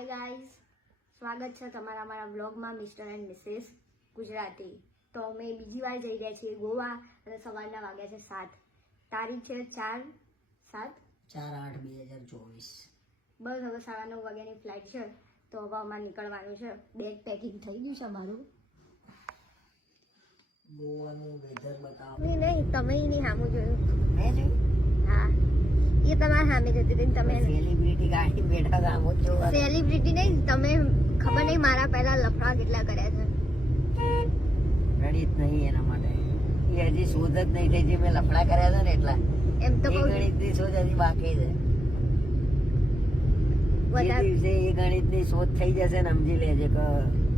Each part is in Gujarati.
હાય ગાઈઝ સ્વાગત છે તમારા અમારા વ્લોગમાં મિસ્ટર એન્ડ મિસિસ ગુજરાતી. તો અમે બીજી વાર જઈ રહ્યા છીએ ગોવા અને સવારના વાગ્યા છે સાત. તારીખ છે ચાર સાત? ચાર આઠ બે હજાર ચોવીસ. બસ હવે સાડા નવ વાગ્યાની ફ્લાઇટ છે તો હવે અમારે નીકળવાનું છે. બેગ પેકિંગ થઈ ગયું છે અમારું. ગોવાનું વેધર બતાવો. નહીં નહીં તમે નહીં સામું જોયું. મેં જોયું? હા. એ તમારા સામે જતી હતી તમે સેલિબ્રિટી ગાડી બેઠા જ જોવા. સેલિબ્રિટી નહીં તમે ખબર નહીં મારા પહેલા લફડા કેટલા કર્યા છે. ગણિત નહીં એના માટે. એ હજી શોધ જ નહીં થઈ જે મેં લફડા કર્યા હતા ને એટલા. એમ તો છું. ગણિતની શોધ હજી બાકી છે. એ દિવસે એ ગણિતની શોધ થઈ જશે ને સમજી લેજે કે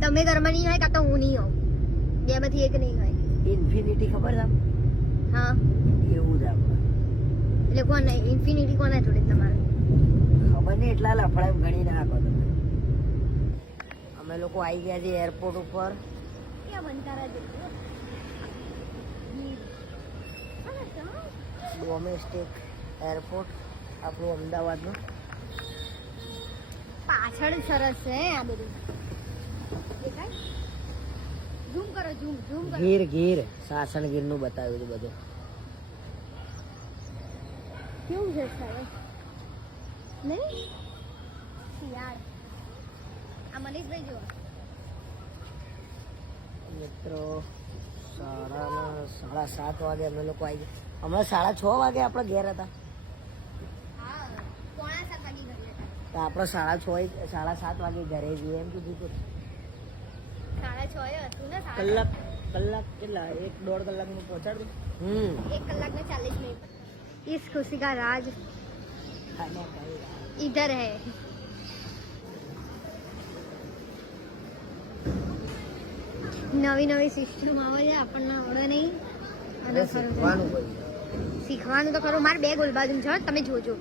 તમે ઘરમાં નહીં હોય કાં તો હું નહીં હોઉં? બે માંથી એક નહીં હોય. ઇન્ફિનિટી ખબર છે હા. એટલે કોને? ઇન્ફિનિટી કોના જોડે તમારે? ખબર નહીં એટલા લફડા ગણી નાખો તમે. અમે લોકો આવી ગયા છે એરપોર્ટ ઉપર. ડોમેસ્ટિક એરપોર્ટ આપણું અમદાવાદનું. પાછળ સરસ છે આ બધું. દેખાય? ઝૂમ કરો ઝૂમ ઝૂમ કરો. ગીર ગીર. સાસણગીરનું બતાવ્યું હતું બધું. કેવું છે સરસ નહીં? યાર. આ મનીષભાઈ જુઓ. મિત્રો સાડા સાડા સાત વાગે અમે લોકો આવી ગયા. હમણાં સાડા છ વાગે આપણે ઘેર હતા. તો આપણે સાડા છ સાડા સાત વાગે ઘરે જઈએ એમ કીધું હતું. સાડા છ હતું ને કલાક કલાક કેટલા? એક દોઢ કલાકનું પહોંચાડ્યું હમ. એક કલાક કલાકને ચાલીસ મિનિટ. इस खुशी का राज इधर है નવી નવી સિસ્ટમ આવે છે આપણને આવડે નહીં અને ખરું છે. શીખવાનું કોઈ શીખવાનું તો ખરું મારે બે ગોલબાજુ છે હો, તમે જોજો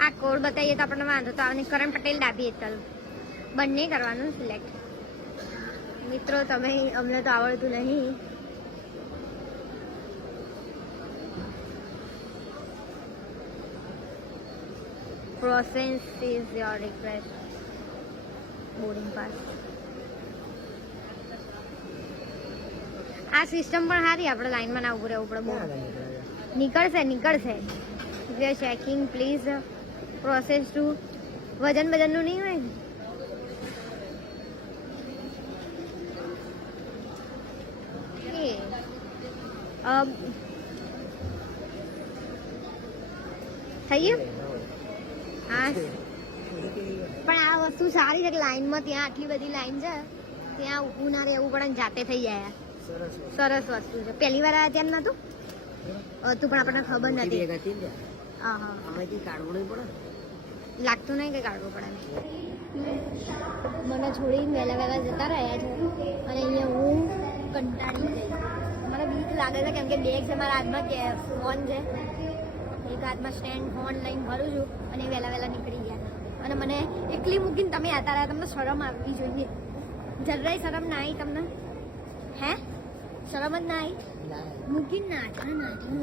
આ કોડ બતાવીએ તો આપણને વાંધો તો આવે કરણ પટેલ ડાબી હેતલ બંને કરવાનું સિલેક્ટ મિત્રો તમે અમને તો આવડતું નહીં Process is your regret. boarding pass આ સિસ્ટમ પણ સારી આપણે લાઈનમાં ના ઉભું રહેવું પડે? નીકળશે નીકળશે we checking please process to વજન વજનનું નહીં હોય ને? થઈ ગયું પણ આ વસ્તુ સારી છે કે લાઈનમાં ત્યાં આટલી બધી લાઈન છે ત્યાં ઊભું ના રહેવું પડે જાતે થઈ જાય. સરસ વસ્તુ. છે. પહેલી વાર આ તેમ નતું હતું પણ આપણને ખબર નથી. લાગતું નહીં કે કાઢવું પડે મને છોડીને વહેલા વહેલા જતા રહ્યા છે. અને અહીંયા હું કંટાળી ગઈ. મને બીક લાગે છે કેમ કે બેગ છે મારા હાથમાં કે ફોન છે. એક હાથમાં સ્ટેન્ડ ફોન લઈને ભરું છું અને વહેલા વહેલા નીકળી ગયા. અને મને એકલી મૂકીને તમે આતા રહ્યા તમને શરમ આવવી જોઈએ. જરાય શરમ ના આવી તમને? હે? શરમ જ ના. આવી મૂકીને ના નાચા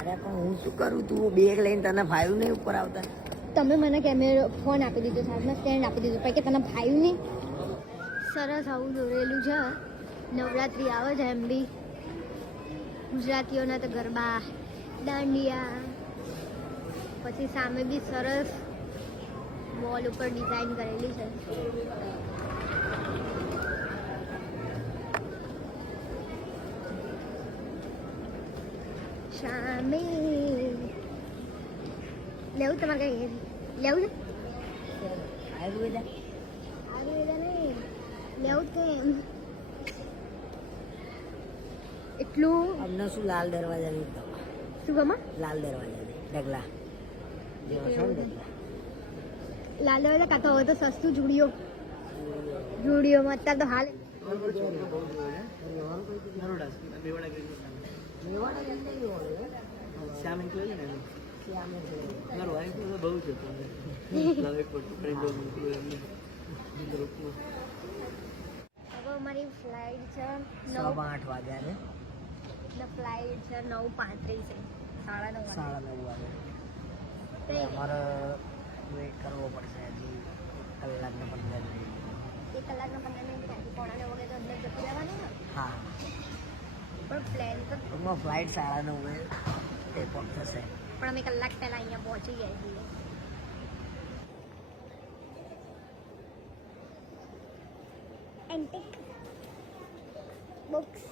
અરે પણ હું શું કરું? તું બેગ લઈને તને ફાયું નહીં ઉપર આવતા? તમે મને કેમેરો ફોન આપી દીધો સાથમાં સ્ટેન્ડ આપી દીધું. પછી કે તને ફાયું નહીં? સરસ આવું દોરેલું છે નવરાત્રિ આવે છે એમ બી. ગુજરાતીઓના તો ગરબા દાંડિયા પછી સામે બી સરસ વોલ ઉપર ડિઝાઇન કરેલી છે. સામે. લેવું તમારે કઈ લેવું છે? આયુર્વેદા. આયુર્વેદા નહીં. લેવું કે એટલું અમને શું લાલ દરવાજાની શું ગમા લાલ દરવાજાની ડગલા લાલ દરવાજા કાકા હવે તો સસ્તું જુડિયો જુડિયોમાં અત્યારે તો હાલ હોય? શ્યામે હવે મારી ફ્લાઇટ છે સવા નવ આઠ વાગ્યા ને ફ્લાઇટ છે નવ પાંત્રીસે સાડા નવ વાગે અમારે વેઇટ કરવો પડશે હજી કલાકને પંદર મિનિટ. એક કલાકને પંદર મિનિટ ત્યાંથી પોણા અંદર જતું રહેવાનું ને? હા. પણ પ્લાન તો ફ્લાઇટ સાડા નવે ટેપ ઓફ પણ અમે કલાક પહેલાં અહીંયા પહોંચી ગયા છીએ. Antique books.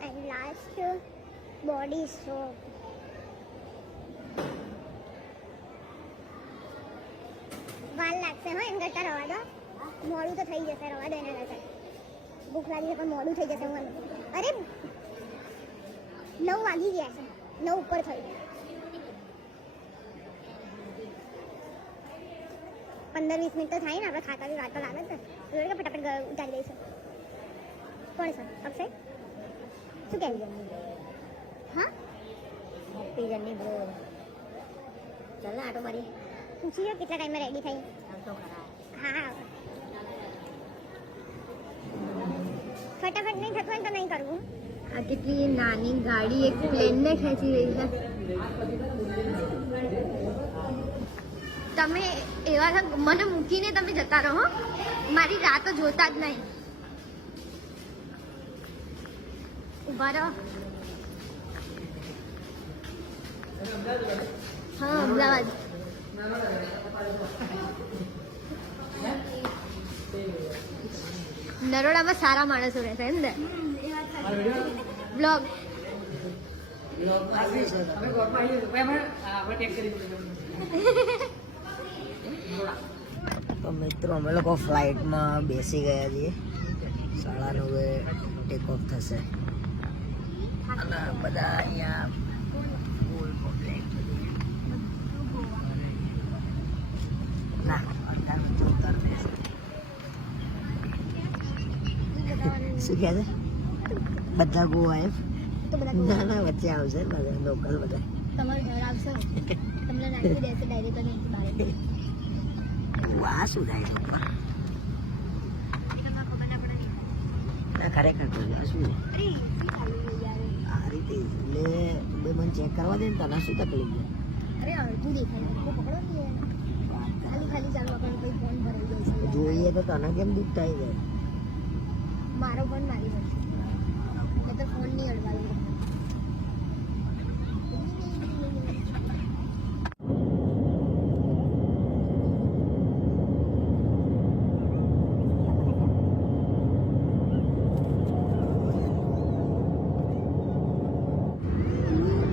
And last body soap. લાગશે હા એમ કરતા રવા દો? મોડું તો થઈ જશે રવા દો એના કરતા. ભૂખ લાગી છે પણ મોડું થઈ જશે હું અરે નવ વાગી ગયા છે. નવ ઉપર થયું પંદર વીસ મિનિટ તો થાય ને આપણે ખાતા બી વાર તો લાગે છે. કે ફટાફટ ઉતારી દઈશું. કોણ છે? અક્ષય? શું કહેવું હા? જર્ની બ્રો ચાલ ને આટો મારી પૂછી લો કેટલા ટાઈમમાં રેડી થઈ. તો ખરા ફટાફટ નહીં થતું હોય તો નહીં કરવું. આ કેટલી નાની ગાડી એક પ્લેનને ખેંચી રહી છે. તમે એવા મને મૂકીને તમે જતા રહો મારી રાતો જોતા જ નહીં. ઊભા રહો. હા અમદાવાદ. નરોડામાં સારા માણસો રહેશે એમ ને? બ્લોગ તો મિત્રો, અમે લોકો ફ્લાઇટમાં બેસી ગયા છીએ. સાડા નવે ટેક ઓફ થશે. અને બધા અહીંયા ફૂલ પબ્લિક ના અત્યારે તો ઉતારશે. શું કહે છે? બધા ગોવા એમ? તો બધા ના ના વચ્ચે આવશે બધા લોકલ બધા. તમારું ઘર આવશે? તમને નાખી દેશે ડાયરેક્ટ અહીંથી બહાર વાહ શું થાય? ના ખરેખર તો શું આ રીતે એટલે બે મને ચેક કરવા દે ને તને શું તકલીફ છે? અરે અડધું દેખાય પકડો ને ખાલી ખાલી ચાલુ આપણને કોઈ ફોન ભરાઈ જાય છે. જોઈએ તો તને કેમ દુઃખ થાય છે? મારો ફોન મારી મળશે મેં તો ફોન નહીં અડવાનું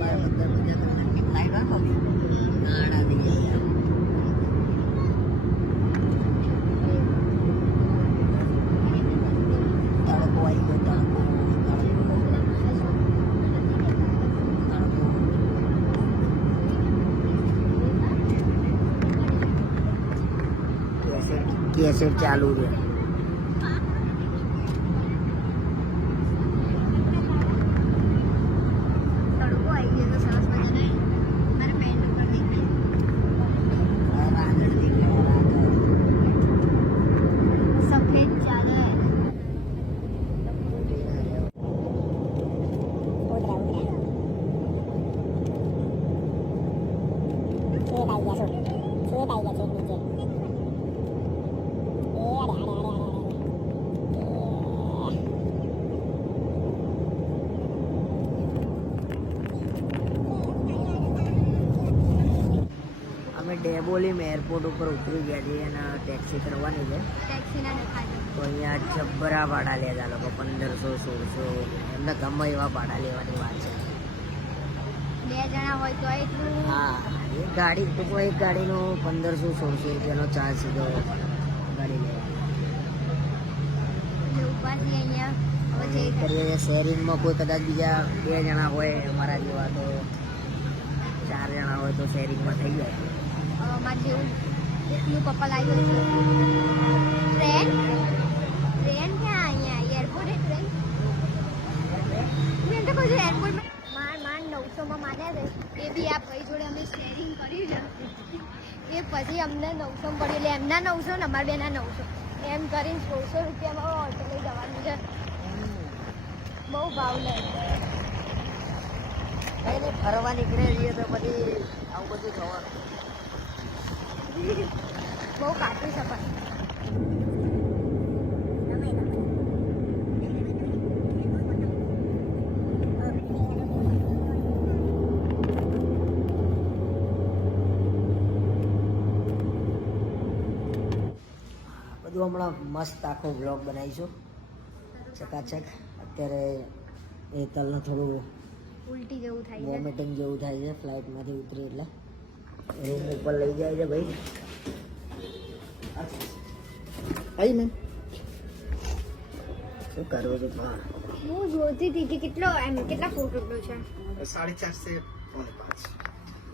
બાર પંદર મિનિટ તો લાઈટ રાખો ને. નાડા થઈ ગયા. તડકો આવી ગયો તડકો તડકો તડકો કેસેટ કેસેટ ચાલુ છે તડકો આવી ગયો તો સરસ મજાનો મારા પેન્ટ ઉપર દેખાય રાગડ દેખાય રાગડ સફેદ ચાલે અમે મેં એરપોર્ટ ઉપર ઉતરી ગયા છીએ અને ટેક્સી કરવાની છે. તો અહીંયા જબ્બરા ભાડા લેતા લોકો પંદરસો સોળસો એમને ગમે એવા ભાડા લેવાની વાત છે. બે જણા હોય તો એટલું. હા એક ગાડી ટૂંકમાં એક ગાડીનો પંદરસો સોળસો રૂપિયાનો ચાર્જ સીધો ગાડી લેવાનો કરીએ શેરિંગમાં કોઈ કદાચ બીજા બે જણા હોય અમારા જેવા તો ચાર જણા હોય તો શેરિંગમાં થઈ જાય. મારે જેવું એકનું કપલ આવ્યું છે. ટ્રેન? ટ્રેન ક્યાં અહીંયા? Airport train? મેં તો કહ્યું એરપોર્ટમાં માર માર નવસોમાં માન્યા છે. એ બી આ ભાઈ જોડે અમે શેરિંગ કર્યું છે. એ પછી અમને નવસો પડ્યું. એટલે એમના નવસો ને અમારા બેના નવસો. એમ કરીને સોળસો રૂપિયામાં ઓટો લઈ જવાનું છે. બહુ ભાવ લે. ફરવા નીકળે છીએ તો પછી આવું બધું થવાનું બહુ કાચું છે બધું હમણાં મસ્ત આખો બ્લોગ બનાવીશું ચકાચક. અત્યારે એ તલનું થોડું ઉલટી જેવું થાય વોમિટિંગ જેવું થાય છે ફ્લાઇટમાંથી ઉતરી એટલે. રૂમ ઉપર લઈ જાય છે ભાઈ આવી ને શું કરવું છે પણ હું જોતી હતી કે કેટલો એમ કેટલા ફૂટ ઉપડો છે साढ़े चार से पौने पाँच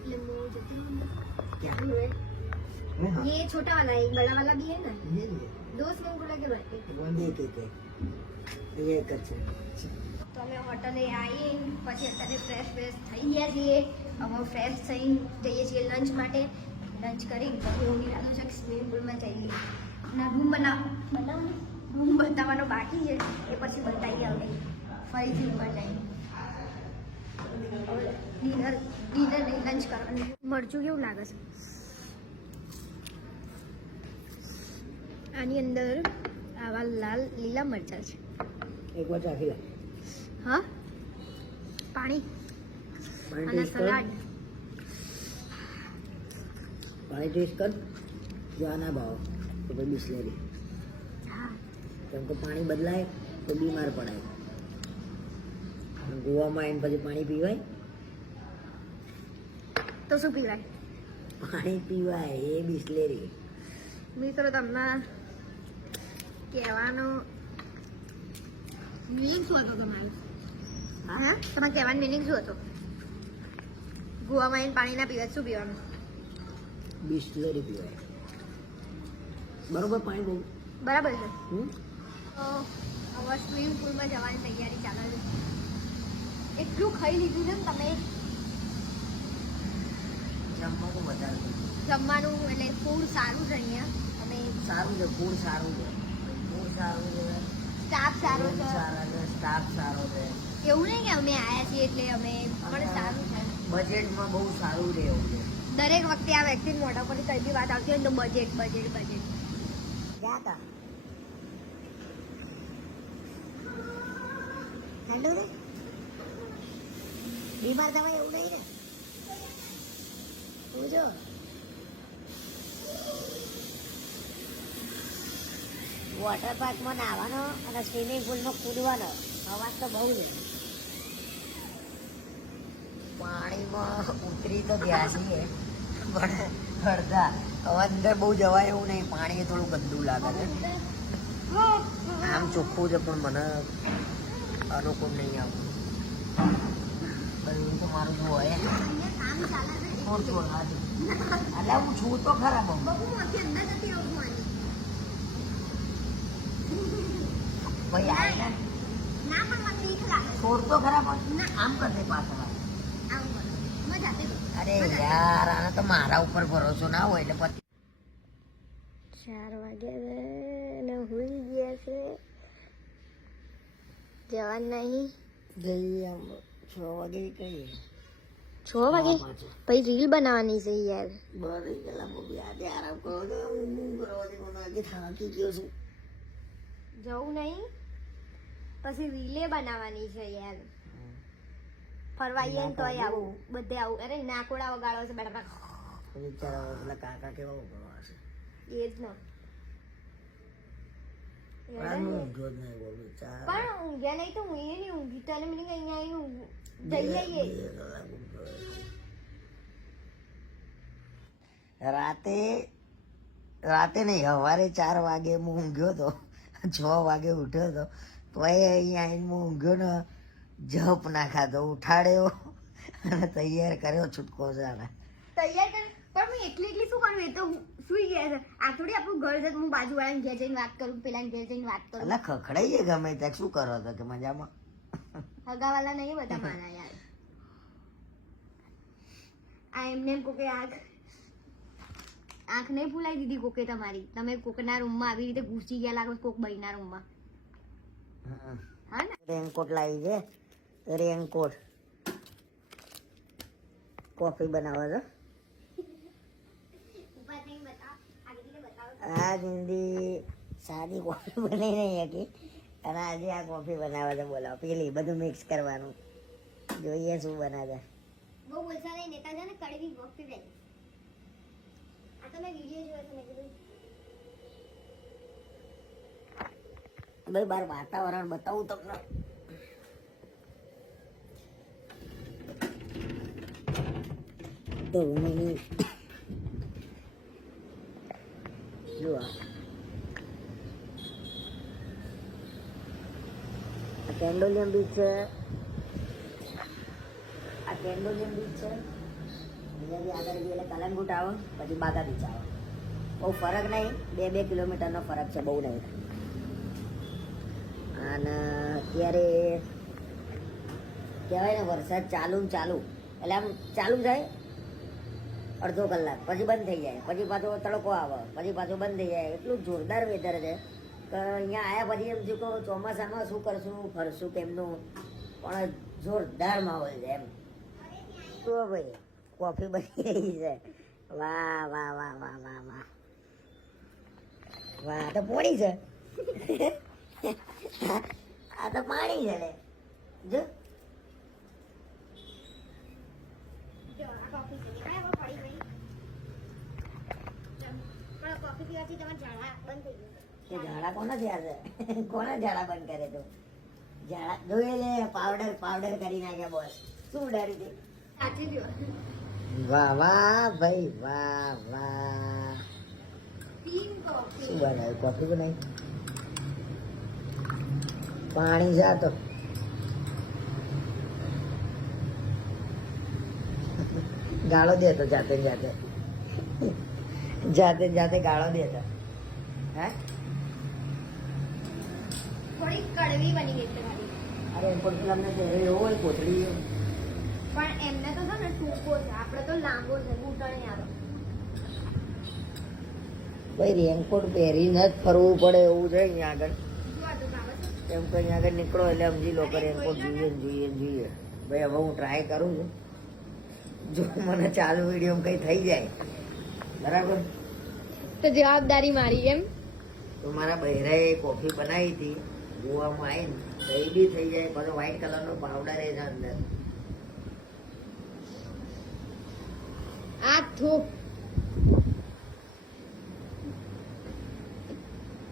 એટલે હું જોતી હતી. क्या? वो है। हाँ, ये छोटा वाला है एक बड़ा वाला भी है ना ये लिए। दो स्विमिंग पूल के बैठे વન એક એક એક. એ એક જ છે તો અમે હોટલે આવી પછી અત્યારે ફ્રેશ ફ્રેશ થઈ ગયા છીએ અમે ફ્રેશ થઈ જઈએ છીએ લંચ માટે. લંચ કરી પછી હું ઈરાદો છે સ્વિમિંગ પુલમાં જઈએ ના રૂમ બનાવ બનાવ રૂમ બતાવવાનો બાકી છે. એ પછી બતાવી આવે ફરીથી ઉપર જઈએ. ડિનર ડિનર નહીં લંચ કરવાનું. મરચું કેવું લાગે છે? આની અંદર આવા લાલ લીલા મરચાં છે. એક વાર ચાખી લે હા? પાણી? અને સલાડ પાણી ટેસ્ટ કર જો આ ભાવ. તો ભાઈ બિસ્લેરી કેમ કે પાણી બદલાય તો બીમાર પડાય. ગોવામાં આવીને પછી પાણી પીવાય? તો શું પીવાય? પાણી પીવાય એ બિસ્લેરી મિત્રો તમને કહેવાનો મિનિંગ શું હતો તમારો? હા? તમારે કહેવાનો મિનિંગ શું હતો? ગોવામાં આવીને પાણી ના પીવાય શું પીવાનું? બિસ્લેરી પીવાય. બરોબર પાણી બહુ? બરાબર છે. તો હવે સ્વિમિંગ પુલમાં જવાની તૈયારી ચાલે છે. એટલું ખાઈ લીધું છે ને તમે? જમવાનું વધારે જમવાનું એટલે ફૂડ સારું છે અહીંયા. અમે સારું છે ફૂડ સારું છે. ફૂડ સારું છે. સ્ટાફ સારો છે. સારા છે સ્ટાફ સારો છે. એવું નહીં કે અમે આવ્યા છીએ એટલે અમે પણ સારું છે. બજેટમાં બહુ સારું રહે એવું છે. દરેક વખતે આ વ્યક્તિ મોઢા પર કઈ બી વાત આવતી હોય તો બજેટ બજેટ બજેટ. ક્યાં હતા? હેલો રે. બીમાર થવાય એવું નહીં ને? પૂછો વોટર પાર્કમાં નાહવાનો અને સ્વિમિંગ પુલમાં કૂદવાનો. અવાજ તો બહુ છે. પાણીમાં ઉતરી તો ગયા છીએ, પણ અડધા અંદર બહુ જવાય એવું નહીં, પાણી થોડું ગંદુ લાગે છે. આમ ચોખ્ખું છે, પણ મને અનુકૂળ નહીં આવું. બધું તો મારું જો હોય. એટલે હું છું તો ખરા બહુ. બહુ આખી અંદર નથી આવતું આની ભાઈ લાગે છોડ તો ખરા પણ આમ કરે પાછળ. આવું આવે અરે યાર આને તો મારા ઉપર ભરોસો ના હોય એટલે પછી. ચાર વાગે ને હુઈ ગયા છે. જવા નહીં. જઈએ આમ છ વાગે કહીએ છ વાગે? પછી. રીલ બનાવવાની છે યાર. બરી ગયેલા મમ્મી આજે આરામ કરો તો હું કરવા મને આજે થાકી ગયો છું. જવું નહીં? પછી રીલે બનાવવાની છે યાર. ફરવા આવીએ ને તોય આવું બધે આવું. અરે નાકોડા વગાડો છે બેટા બિચારા એટલે કાકા કેવા ઊભા હશે એ જ ને. પણ હું ઊંઘ્યો જ નહીં બોલું ચાર પણ ઊંઘ્યા નહીં તો હું એ નહીં ઊંઘી. તને મને અહીંયા આવીને જઈ આવીએ. રાતે રાતે નહીં સવારે ચાર વાગે હું ઊંઘ્યો હતો છ વાગે ઉઠ્યો હતો તો અહીંયા આવીને હું ઊંઘ્યો ને જપ ના ખાધો ઉઠાડ્યો અને તૈયાર કર્યો છૂટકો જાણે તૈયાર કર પણ હું એકલી એકલી શું કરું એ તો સુઈ ગયા છે. આ થોડી આપણું ઘર છે હું બાજુ બાજુવાળાને ઘેર જઈને વાત કરું પેલા ઘેર જઈને વાત કરું. એટલે ખખડાઈ જાય ગમે ત્યાં. શું કરો તો કે મજામાં? હગાવાલા નહીં બધા મારા યાર. આ એમને એમ કોકે આંખ આંખ નહીં ફૂલાઈ દીધી કોકે તમારી. તમે કોકના રૂમમાં આવી રીતે ઘૂસી ગયા લાગો કોક બહીના રૂમમાં. હા ને? રેનકોટ લાવી છે. રેનકોટ. કોફી બનાવે છે આ જિંદગી સાદી કોફી બની નહીં હતી અને આજે આ કોફી બનાવે છે બોલો પેલી બધું મિક્સ કરવાનું. જોઈએ શું બનાવે. બહુ નેતા છે ને કડવી વખત રહી આ તો મેં વીડિયો જોયો છે મેં કીધું. ભાઈ બાર વાતાવરણ બતાવું તમને. તો બીચ છે. આ કેન્ડોલિયમ બીચ છે. અહીંયાથી આગળ કલંગુટ આવે, પછી બાગા બીચ આવે. બહુ ફરક નહીં, બે બે કિલોમીટરનો ફરક છે, બહુ નહીં. અને અત્યારે કહેવાય ને વરસાદ ચાલુ ચાલુ. એટલે આમ ચાલુ થાય અડધો કલાક, પછી બંધ થઈ જાય, પછી પાછો તડકો આવે, પછી પાછો બંધ થઈ જાય, એટલું જોરદાર વેધર છે. કે અહીંયા આવ્યા પછી એમ થયું કે ચોમાસામાં શું કરશું, ફરશું કેમનું? પણ જોરદાર માહોલ છે એમ. તો ભાઈ કોફી બની રહી છે. વાહ વાહ વાહ વાહ વાહ વાહ. વાહ તો પોણી છે. આ તો પાણી છે જો. જો કોફી છે દેખાય બહુ પડી ગઈ પણ કોફી ઝાડા બંધ થઈ ગયું. ઝાડા કોના થયા છે ઝાડા બંધ કરે તો? ઝાડા જોઈ લે પાવડર પાવડર કરી નાખ્યા બોસ. શું ડરી હતી સાચી ગયો વાહ વાહ ભાઈ વાહ વાહ. શું બનાવ્યું? કોફી બનાવી? પાણી છે તો. ગાળો દે તો જાતે જાતે. જાતે જાતે ગાળો દેતા. હે? થોડી કડવી બની ગઈ છે મારી. અરે એમ પણ તમને પહેરે એવો હોય કોથળી. પણ એમને તો છે ને ટૂંકો છે. આપણે તો લાંબો છે ઘૂંટણ આવે ભાઈ રેનકોટ પહેરીને જ ફરવું પડે એવું છે અહીંયા આગળ. એમ કે અહીંયા આગળ નીકળો એટલે સમજી લો કે રેનકોટ જોઈએ જોઈએ જોઈએ. ભાઈ હવે હું ટ્રાય કરું છું. જો મને ચાલુ વીડિયો કંઈ થઈ જાય. બરાબર? તો જવાબદારી મારી એમ. તો મારા બહેરાએ કોફી બનાવી હતી. ગોવામાં આવીને દહીં બી થઈ જાય પણ વ્હાઈટ કલરનો પાવડર એના અંદર. આ થો.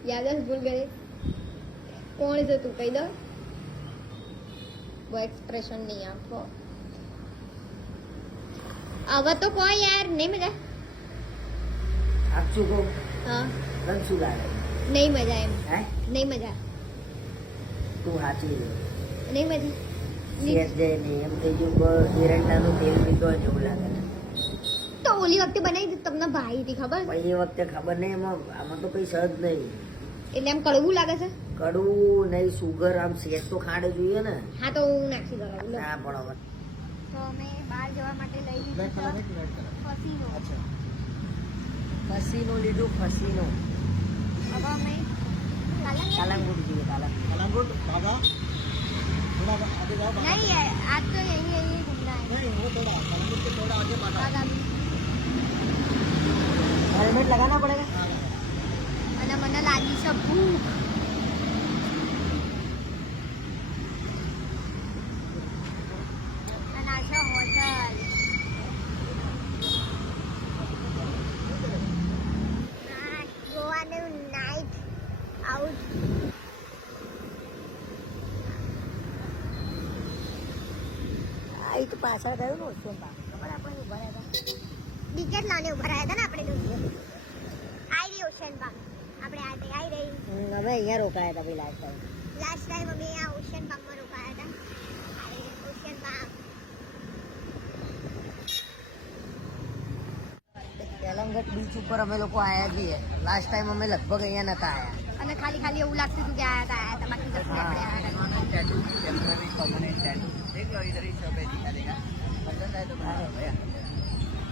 યાદ જ ભૂલ ગઈ કોણ છે તું? કહી દો. વો એક્સપ્રેશન નહીં આપો આવા તો કોઈ યાર નહીં મજા. સાચું કહું હા. તને શું લાગે નહીં મજા એમ. હે? નહીં મજા. તું સાચી છે નહીં મજા. સેજ જાય નહીં એમ થઈ ગયું કે એરંડાનું તેલ પીતો જ એવું લાગે તો ઓલી વખતે બનાવી તમને ભાઈ હતી ખબર? પણ એ વખતે ખબર નહીં એમાં આમાં તો કઈ સહજ નહીં. એટલે આમ કડવું લાગે છે? કડવું નહીં સુગર આમ સેજ તો ખાંડ જોઈએ ને. હા તો હું નાખી દઉં હા પણ હવે. તો અમે બહાર જવા માટે લઈ લીધું ફસીનો ફસીનું લીધું ફસીનું હવે અમે કાલંગ કાલંગુટ જોઈએ કાલંગ कलंगुट बागा थोड़ा आगे जाओ बागा नहीं है आज तो यही यही घूमना है नहीं वो थोड़ा कलंगुट के थोड़ा आगे बागा આગામી हेलमेट लगाना पड़ेगा અને મને લાગી છે ભૂખ પાછળ ગયું ને ઓછું ખબર આપણે ઊભા રહ્યા હતા ટિકિટ લાને ઊભા રહ્યા હતા ને આપણે આઈ રહી ઓશન પાર્ક આપણે આ આઈ રહી. અમે અહીંયા રોકાયા હતા પેલા ટાઈમ લાસ્ટ ટાઈમ અમે આ ઓશન પાર્કમાં રોકાયા હતા. ઓશન પાર્ક બીચ ઉપર અમે લોકો આયા છીએ. લાસ્ટ ટાઈમ અમે લગભગ અહીંયા નતા આયા. અને ખાલી ખાલી એવું લાગતું હતું કે આયા હતા આયા હતા બાકી આપણે આયા હતા.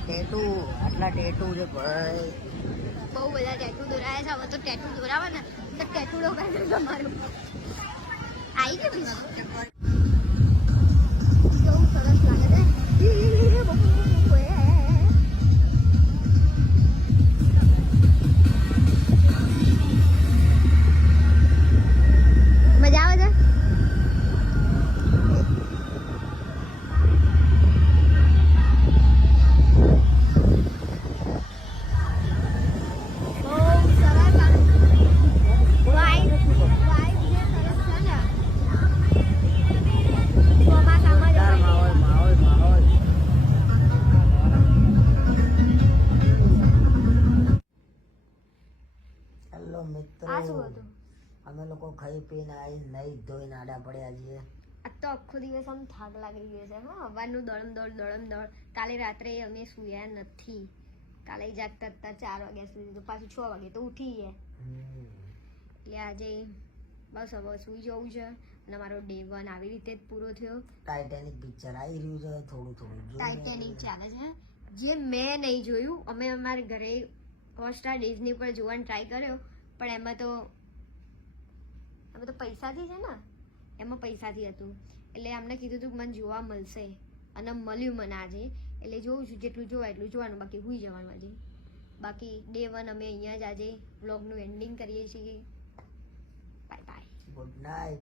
ટેટુ, આટલા ટેટુ છે ભાઈ. બહુ બધા ટેટુ દોરાયા છે, હવે તો ટેટુ દોરાવે ને, તો ટેટુ રોકાય તમારું. આવી ગયું? બહુ સરસ લાગે છે. ધોઈને આડા પડ્યા છીએ. આ તો આખો દિવસ આમ થાક લાગી ગયો છે હા. અવારનું દળમ દોડ દળમ દોડ કાલે રાત્રે અમે સૂયા નથી. કાલે જાગતા હતા ચાર વાગ્યા સુધી તો પાછું છ વાગે તો ઉઠી ગયા. એટલે આજે બસ હવે સૂઈ જવું છે. અને મારો ડે વન આવી રીતે જ પૂરો થયો. ટાઇટેનિક પિક્ચર આવી રહ્યું છે થોડું થોડું ટાઇટેનિક ચાલે છે. જે મેં નહીં જોયું અમે અમારા ઘરે હોટસ્ટાર ડિઝની પર જોવાનો ટ્રાય કર્યો પણ એમાં તો એમાં તો પૈસાથી છે ને, એમાં પૈસાથી હતું. એટલે અમને કીધું હતું કે મને જોવા મળશે. અને મળ્યું મને આજે. એટલે જોઉં છું, જેટલું જોવા એટલું જોવાનું, બાકી હુઈ જવાનું આજે. બાકી ડે વન અમે અહીંયા જ આજે વ્લોગનું એન્ડિંગ કરીએ છીએ. Bye bye good night